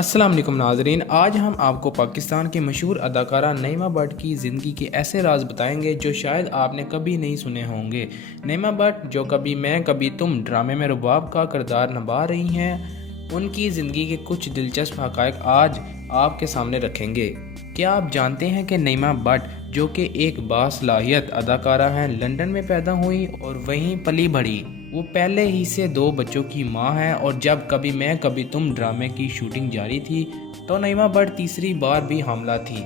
अस्सलाम वालेकुम नाज़रीन, आज हम आपको पाकिस्तान के मशहूर अदाकारा नईमा भट्ट की ज़िंदगी के ऐसे राज बताएंगे जो शायद आपने कभी नहीं सुने होंगे। नईमा भट्ट जो कभी मैं कभी तुम ड्रामे में रुबाब का किरदार निभा रही हैं, उनकी ज़िंदगी के कुछ दिलचस्प हक़ाइक़ आज आपके सामने रखेंगे। क्या आप जानते हैं कि नईमा भट्ट जो कि एक बासलाहियत अदाकारा हैं, लंदन में पैदा हुई और वहीं पली बढ़ी। वो पहले ही से 2 बच्चों की मां है और जब कभी मैं कभी तुम ड्रामे की शूटिंग जारी थी तो नईमा भट्ट तीसरी बार भी हामला थी।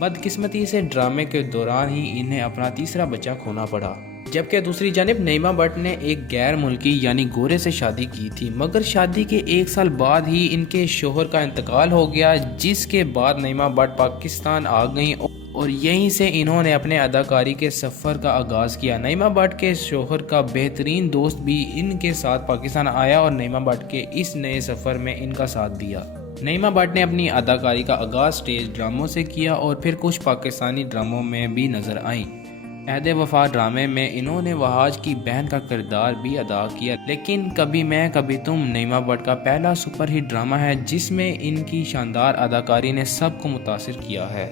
बदकिस्मती से ड्रामे के दौरान ही इन्हें अपना तीसरा बच्चा खोना पड़ा। जबकि दूसरी जानिब नईमा भट्ट ने एक गैर मुल्की यानी गोरे से शादी की थी, मगर शादी के 1 साल बाद ही इनके शोहर का इंतकाल हो गया, जिसके बाद नईमा भट्ट पाकिस्तान आ गईं और यहीं से इन्होंने अपने अदाकारी के सफ़र का आगाज़ किया। नईमा भट्ट के शोहर का बेहतरीन दोस्त भी इनके साथ पाकिस्तान आया और नईमा भट्ट के इस नए सफ़र में इनका साथ दिया। नईमा भट्ट ने अपनी अदाकारी का आगाज़ स्टेज ड्रामों से किया और फिर कुछ पाकिस्तानी ड्रामों में भी नज़र आईं। अहद वफा ड्रामे में इन्होंने वहाज की बहन का किरदार भी अदा किया, लेकिन कभी मैं कभी तुम नईमा भट्ट का पहला सुपरहिट ड्रामा है जिसमें इनकी शानदार अदाकारी ने सबको मुतासिर किया है।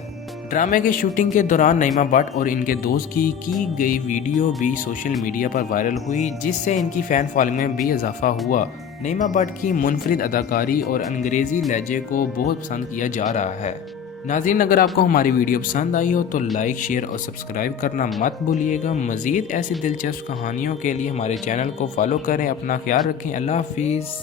ड्रामे के शूटिंग के दौरान नईमा भट्ट और इनके दोस्त की गई वीडियो भी सोशल मीडिया पर वायरल हुई, जिससे इनकी फ़ैन फॉलोइंग में भी इजाफा हुआ। नईमा भट्ट की मुनफरिद अदाकारी और अंग्रेज़ी लहजे को बहुत पसंद किया जा रहा है। नाज़रीन, अगर आपको हमारी वीडियो पसंद आई हो तो लाइक, शेयर और सब्सक्राइब करना मत भूलिएगा। मज़ीद ऐसी दिलचस्प कहानियों के लिए हमारे चैनल को फॉलो करें। अपना ख्याल रखें। अल्लाह हाफिज़।